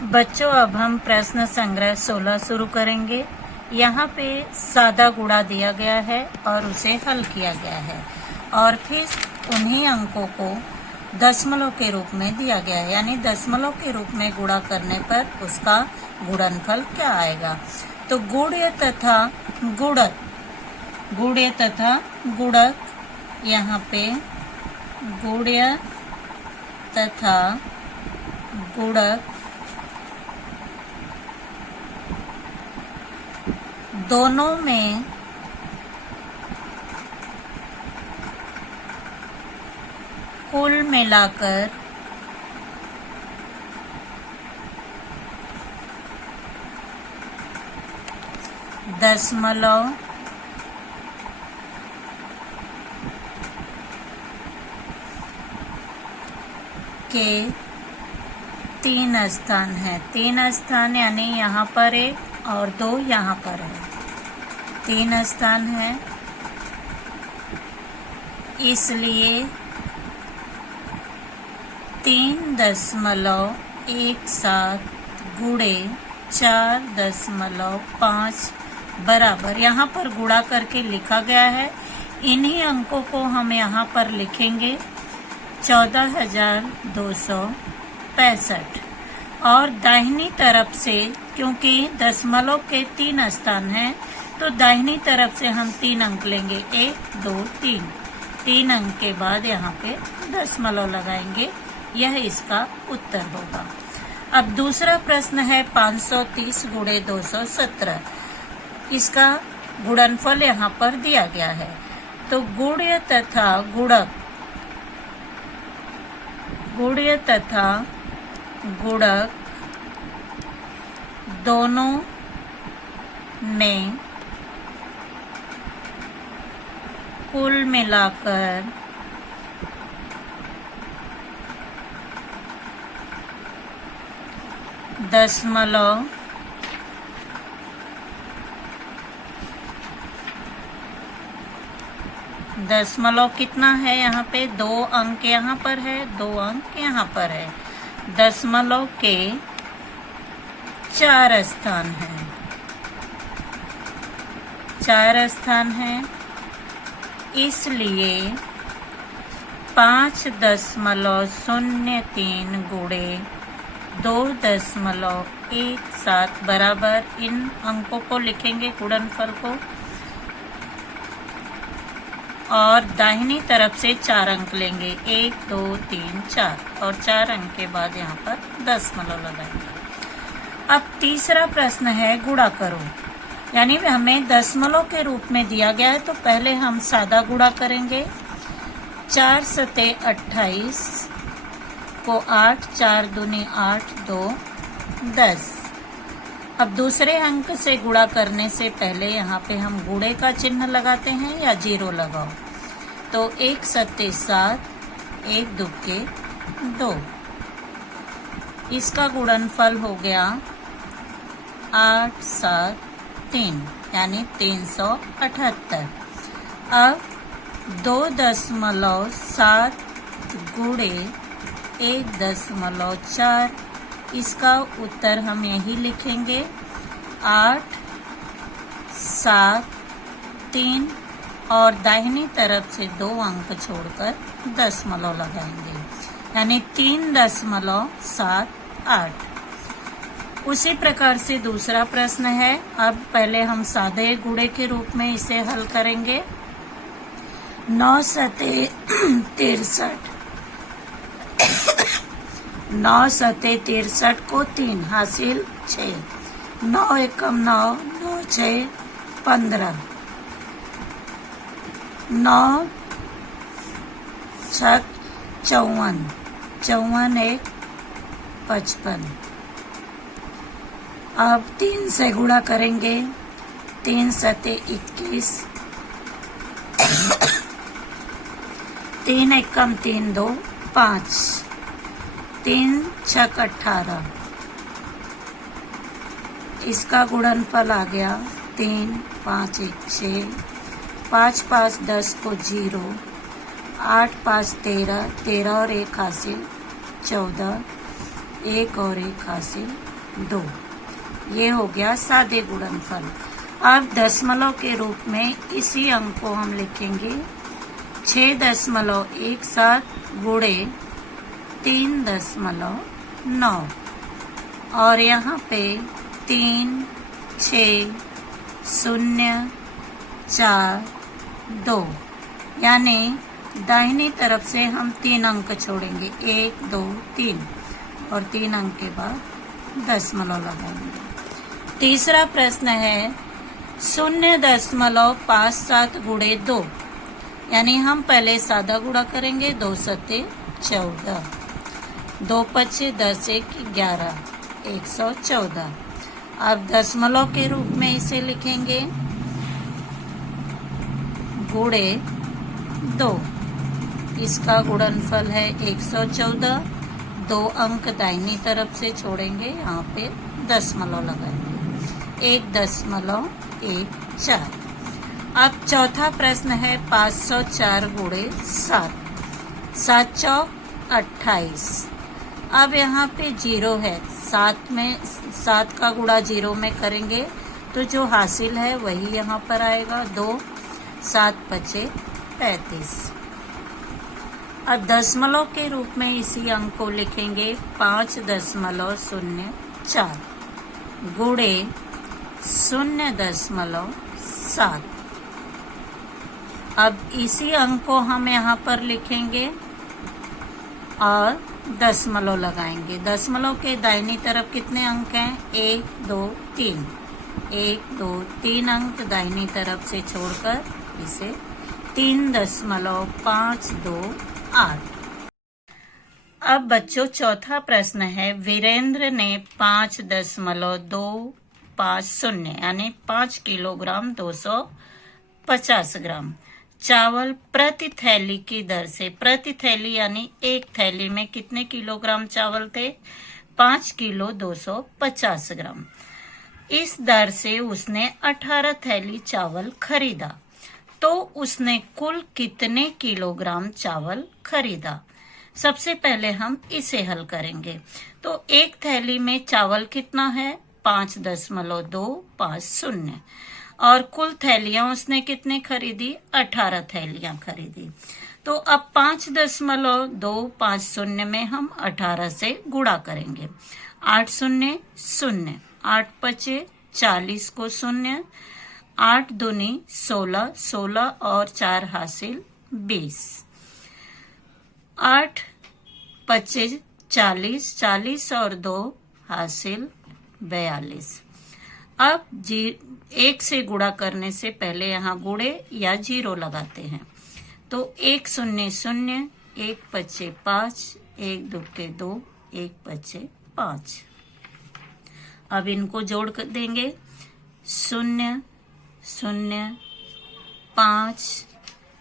बच्चों, अब हम प्रश्न संग्रह 16 शुरू करेंगे। यहाँ पे सादा गुणा दिया गया है और उसे हल किया गया है और फिर उन्हीं अंकों को दशमलव के रूप में दिया गया है, यानी दशमलव के रूप में गुणा करने पर उसका गुणनफल क्या आएगा। तो गुण्य तथा गुणक, गुण्य तथा गुणक, यहाँ पे गुण्य तथा गुणक दोनों में कुल मिलाकर दशमलव के 3 स्थान है। 3 स्थान यानी यहाँ पर 1 और 2 यहाँ पर है, 3 स्थान है। इसलिए 3.17 गुणे 4.5 बराबर, यहाँ पर गुणा करके लिखा गया है। इन्हीं अंकों को हम यहाँ पर लिखेंगे 14,265 और दाहिनी तरफ से, क्योंकि दशमलव के 3 स्थान हैं, तो दाहिनी तरफ से हम 3 अंक लेंगे, 1 2 3। 3 अंक के बाद यहाँ पे दशमलव लगाएंगे, यह इसका उत्तर होगा। अब दूसरा प्रश्न है 530 गुणे 217। इसका गुणनफल यहाँ पर दिया गया है। तो गुण्य तथा गुणक, गुण्य तथा गुणक दोनों में कुल मिलाकर दशमलव कितना है, यहाँ पे 2 अंक यहाँ पर है, 2 अंक यहाँ पर है। दशमलव के 4 स्थान हैं, 4 स्थान हैं। इसलिए 5.03 गुणे 2.17 बराबर, इन अंकों को लिखेंगे गुणनफल को, और दाहिनी तरफ से 4 अंक लेंगे, 1 2 3 4, और 4 अंक के बाद यहाँ पर दशमलव लगाएंगे। अब तीसरा प्रश्न है गुणा करो, यानी हमें दशमलव के रूप में दिया गया है, तो पहले हम सादा गुणा करेंगे। 4 सते 28 को 8, 4 दूनी 8, 2 10। अब दूसरे अंक से गुणा करने से पहले यहाँ पे हम गुणे का चिन्ह लगाते हैं या 0 लगाओ। तो 1 सत्ते 7, 1 दुक्के 2। इसका गुणनफल हो गया 8 7 3, यानी 378। अब 2.7 गुणे 1.4, इसका उत्तर हम यही लिखेंगे 8 7 3, और दाहिनी तरफ से 2 अंक छोड़कर दशमलव लगाएंगे, यानी 3.78। उसी प्रकार से दूसरा प्रश्न है। अब पहले हम सादे गुणे के रूप में इसे हल करेंगे। 9 सते 63, 9 सते 63 को 3 हासिल 6, 9 एकम 9, 9 6 15, 9 6 54, 54 1 55। अब 3 से गुणा करेंगे, 3 सते 21, 3 एकम 3 2 5, 3 6 18। इसका गुणनफल आ गया 3 5 1 6, 5 5 10 को 0, 8 5 13, 13 और 1 हासिल 14, 1 और 1 हासिल 2। ये हो गया सादे गुणनफल। अब दशमलव के रूप में इसी अंक को हम लिखेंगे 6.17 गुणे 3.9 और यहाँ पे 3, 6, 0, 4, 2 यानी दाहिनी तरफ से हम 3 अंक छोड़ेंगे 1, 2, 3 और 3 अंक के बाद दशमलव लगाएंगे। तीसरा प्रश्न है 0.57 गुणे 2 यानी हम पहले सादा गुणा करेंगे 2 सत्ते 14, 2 पचे 10, 1 11, 114। अब दशमलव के रूप में इसे लिखेंगे गुणे 2। इसका गुणनफल है 114। 2 अंक दाहिनी तरफ से छोड़ेंगे, यहाँ पे दशमलव लगाएंगे 1.14। अब चौथा प्रश्न है 504 गुणे 7, 7 चौक 28। अब यहाँ पे 0 है, 7 का गुणा 0 में करेंगे तो जो हासिल है वही यहाँ पर आएगा 2, 7 पचे 35। अब दशमलव के रूप में इसी अंक को लिखेंगे 5.04 गुणे 0.7। अब इसी अंक को हम यहाँ पर लिखेंगे और दशमलव लगाएंगे। दशमलव के दाहिनी तरफ कितने अंक हैं? 1, 2, 3। 1, 2, 3 अंक दाहिनी तरफ से छोड़कर इसे 3.528। अब बच्चों चौथा प्रश्न है वीरेंद्र ने 5.250 यानी 5 किलोग्राम 250 ग्राम चावल प्रति थैली की दर से, प्रति थैली यानी एक थैली में कितने किलोग्राम चावल थे? 5 किलो 250 ग्राम। इस दर से उसने 18 थैली चावल खरीदा, तो उसने कुल कितने किलोग्राम चावल खरीदा? सबसे पहले हम इसे हल करेंगे। तो एक थैली में चावल कितना है? 5.250 और कुल थैलियां उसने कितने खरीदी? 18 थैलियां खरीदी। तो अब 5.250 में हम 18 से गुणा करेंगे। 8 शून्य 0, 8 पचे 40 को 0, 8 दूनी 16, 16 और 4 हासिल 20, 8 पचे 40, 40 और 2 हासिल 42। अब 1 से गुणा करने से पहले यहाँ गुणे या 0 लगाते हैं। तो 1 शून्य 0, 1 पचे 5, 1 दुक्के 2, 1 पचे 5। अब इनको जोड़ कर देंगे 0, 0, 5,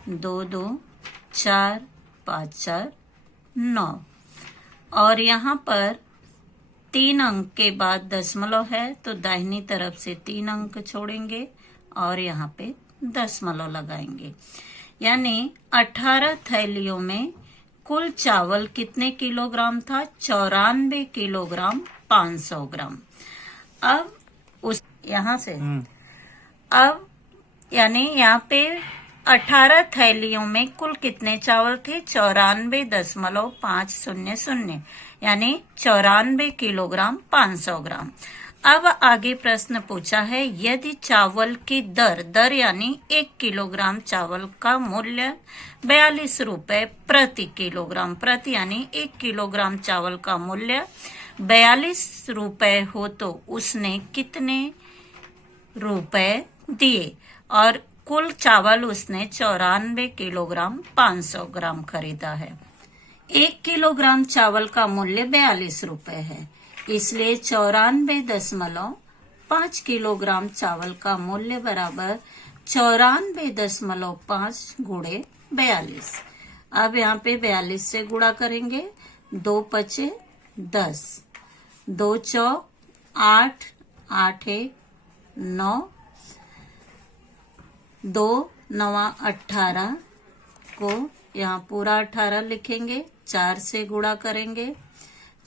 2, 2, 4, 5, 4, 9 और यहाँ पर 3 अंक के बाद दशमलव है तो दाहिनी तरफ से 3 अंक छोड़ेंगे और यहाँ पे दशमलव लगाएंगे। यानी 18 थैलियों में कुल चावल कितने किलोग्राम था? 94 किलोग्राम 500 ग्राम। अब उस यहाँ से अब यानी यहाँ पे 18 थैलियों में कुल कितने चावल थे? 94.500 यानी 94 किलोग्राम 500 ग्राम। अब आगे प्रश्न पूछा है यदि चावल की दर यानी 1 किलोग्राम चावल का मूल्य 42 रुपए प्रति किलोग्राम, प्रति यानी 1 किलोग्राम चावल का मूल्य 42 रुपए हो तो उसने कितने रुपए दिए? और कुल चावल उसने 94 किलोग्राम 500 ग्राम खरीदा है। 1 किलोग्राम चावल का मूल्य 42 रुपए है, इसलिए 94.5 किलोग्राम चावल का मूल्य बराबर 94.5 गुणे 42। अब यहाँ पे 42 से गुणा करेंगे। 2 पचे 10, 2 चौक 8, 8 1 9, 2 9 18 को यहाँ पूरा 18 लिखेंगे। 4 से गुणा करेंगे।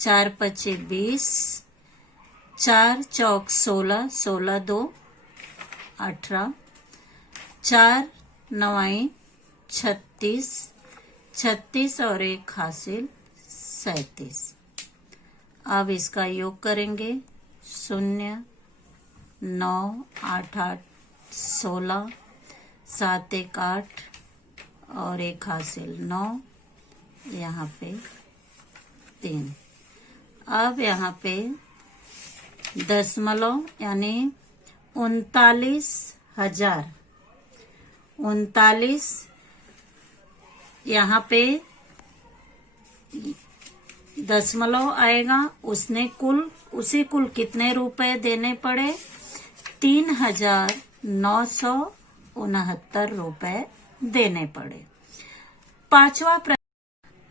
4 पचे 20, 4 चौक 16, 16 2 18, 4 नवाई 36, 36 और 1 हासिल 37। अब इसका योग करेंगे। 0 9 8 8 16, 7 1 8 और 1 हासिल 9, यहाँ पे 3। अब यहाँ पे दशमलव यानी 39,000, 39 यहाँ पे दशमलव आएगा। उसे कुल कितने रुपए देने पड़े? 3,969 रुपए देने पड़े।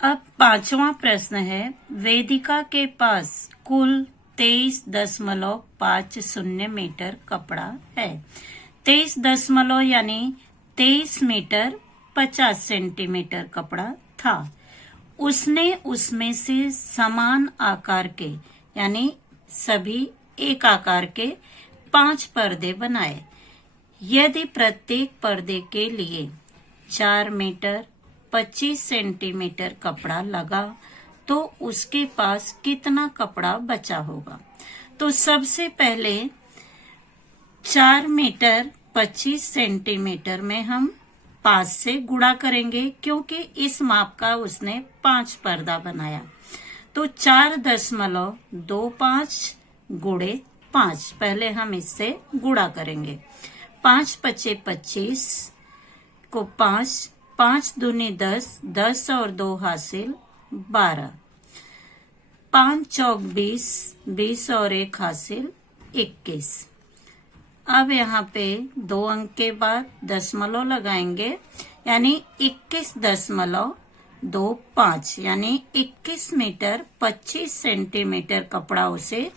अब पांचवा प्रश्न है, वेदिका के पास कुल 23.50 मीटर कपड़ा है। 23 यानी 23 मीटर 50 सेंटीमीटर कपड़ा था। उसने उसमें से समान आकार के यानी सभी एक आकार के 5 पर्दे बनाए। यदि प्रत्येक पर्दे के लिए 4 मीटर 25 सेंटीमीटर कपड़ा लगा तो उसके पास कितना कपड़ा बचा होगा? तो सबसे पहले 4 मीटर 25 सेंटीमीटर में हम 5 से गुणा करेंगे, क्योंकि इस माप का उसने 5 पर्दा बनाया। तो 4.25 गुणे 5, पहले हम इससे गुणा करेंगे। 5 पचे 25 को 5, 5 दूनी 10, 10 और 2 हासिल 12, 5 चौक 20, 20 और 1 हासिल 21। अब यहाँ पे 2 अंक के बाद दशमलव लगाएंगे, यानी 21.25 यानी 21 मीटर 25 सेंटीमीटर कपड़ा उसे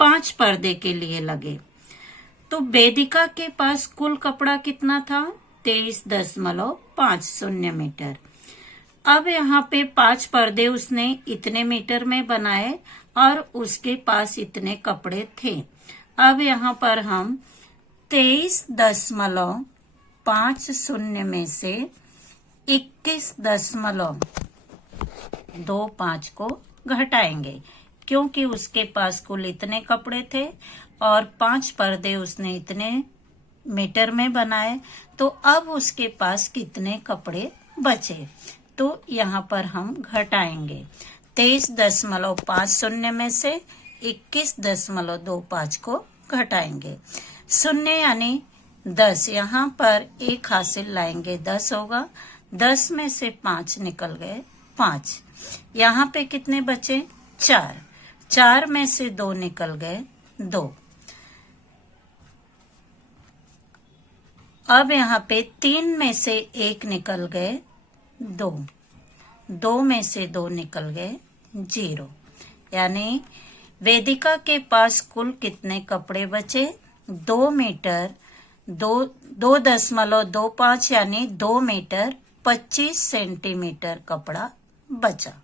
5 पर्दे के लिए लगे। तो वेदिका के पास कुल कपड़ा कितना था? 23.50 मीटर। अब यहाँ पे 5 पर्दे उसने इतने मीटर में बनाए और उसके पास इतने कपड़े थे। अब यहाँ पर हम 23.50 में से 21.25 को घटाएंगे, क्योंकि उसके पास कुल इतने कपड़े थे और 5 पर्दे उसने इतने मीटर में बनाए। तो अब उसके पास कितने कपड़े बचे? तो यहाँ पर हम घटाएंगे। 23.50 में से 21.25 को घटाएंगे। 0 यानी 10, यहाँ पर 1 हासिल लाएंगे 10 होगा। 10 में से 5 निकल गए 5। यहाँ पे कितने बचे? 4। 4 में से 2 निकल गए 2। अब यहाँ पे 3 में से 1 निकल गए 2, 2 में से 2 निकल गए 0। यानी वेदिका के पास कुल कितने कपड़े बचे? 2 मीटर 2.25 यानी 2 मीटर 25 सेंटीमीटर कपड़ा बचा।